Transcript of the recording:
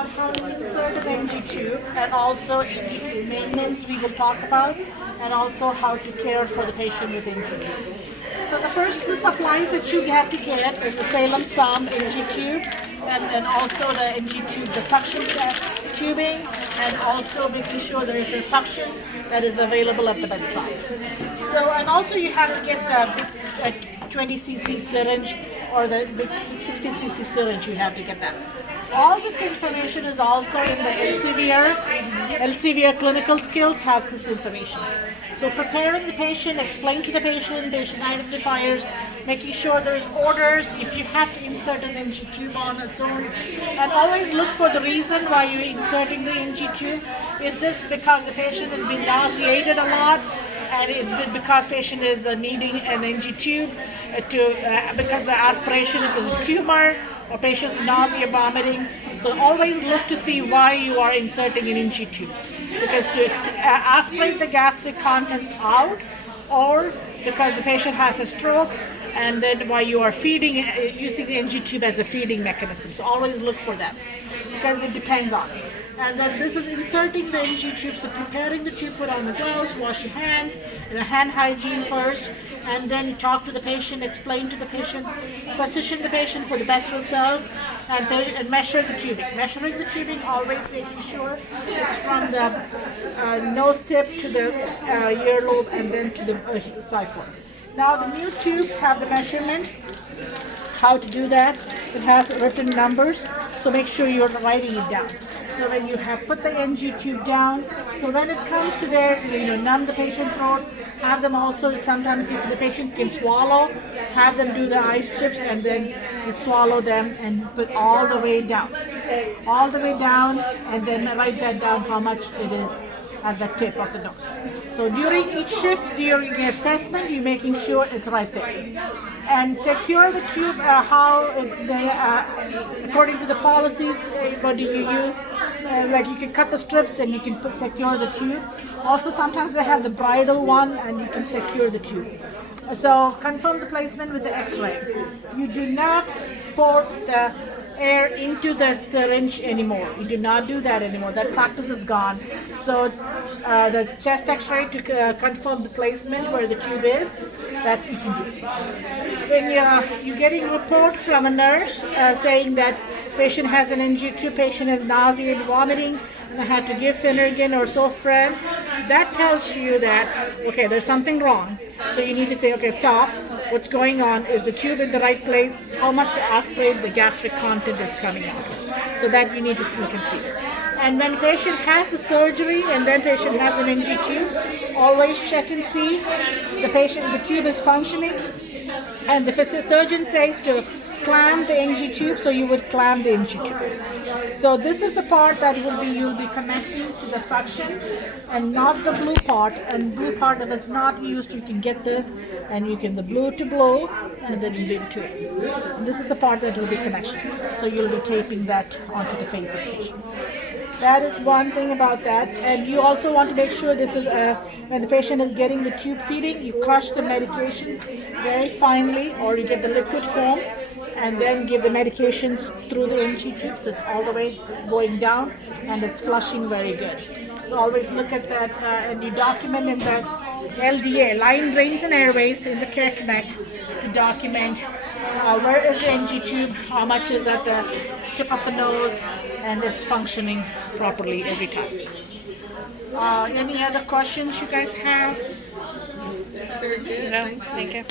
about how to insert an NG tube and also NG tube maintenance we will talk about, and also how to care for the patient with NG tube. So the first supplies that you have to get is the Salem Som NG tube, and also the NG tube, the suction tubing, and also making sure there is a suction that is available at the bedside. So, and also you have to get the 20 cc syringe or the big 60 cc syringe. You have to get that. All this information is also in the Elsevier. Elsevier Clinical Skills has this information. So preparing the patient, explain to the patient identifiers, making sure there's orders if you have to insert an NG tube on its own, and always look for the reason why you're inserting the NG tube. Is this because the patient has been nauseated a lot, and is it because patient is needing an NG tube because the aspiration is a tumor, or patient's nausea, vomiting? So always look to see why you are inserting an NG tube, because to aspirate the gastric contents out, or because the patient has a stroke, and then why you are feeding, using the NG tube as a feeding mechanism. So always look for that, because it depends on it. And then this is inserting the NG tube, so preparing the tube, put on the gloves, wash your hands, hand hygiene first, and then talk to the patient, explain to the patient, position the patient for the best results, and measure the tubing. Measuring the tubing, always making sure it's from the nose tip to the earlobe and then to the siphon. Now the new tubes have the measurement, how to do that. It has written numbers, so make sure you're writing it down. So when you have put the NG tube down, so when it comes to there, numb the patient throat, have them also, sometimes if the patient can swallow, have them do the ice chips, and then you swallow them and put all the way down. All the way down, and then write that down how much it is at the tip of the nose. So during each shift, during the assessment, you're making sure it's right there. And secure the tube, how it's according to the policies, what do you use? Like you can cut the strips and you can secure the tube. Also sometimes they have the bridle one and you can secure the tube. So confirm the placement with the x-ray. You do not pour the air into the syringe anymore. You do not do that anymore. That practice is gone. So the chest x-ray to confirm the placement where the tube is, that you can do. When you're getting a report from a nurse saying that patient has an NG tube, patient has nausea and vomiting, and I had to give Phenergan or Zofran, that tells you that, okay, there's something wrong. So you need to say, okay, stop. What's going on? Is the tube in the right place? How much to aspirate the gastric content is coming out? So that you need to look and see. And when patient has a surgery and then patient has an NG tube, always check and see the tube is functioning. And if the surgeon says to clamp the NG tube, so you would clamp the NG tube. So this is the part that you'll be connecting to the suction, and not the blue part. And blue part, if it's not used, you can get this, and you can the blue to blow, and then you leave it to it. And this is the part that will be connection. So you'll be taping that onto the face of the patient. That is one thing about that. And you also want to make sure this is when the patient is getting the tube feeding, you crush the medications very finely, or you get the liquid form, and then give the medications through the NG tube, so it's all the way going down and it's flushing very good. So always look at that, and you document in the LDA, Line Drains and Airways, in the Care Connect, to document where is the NG tube, how much is at the tip of the nose, and it's functioning properly every time. Any other questions you guys have? That's very good. No, thank you.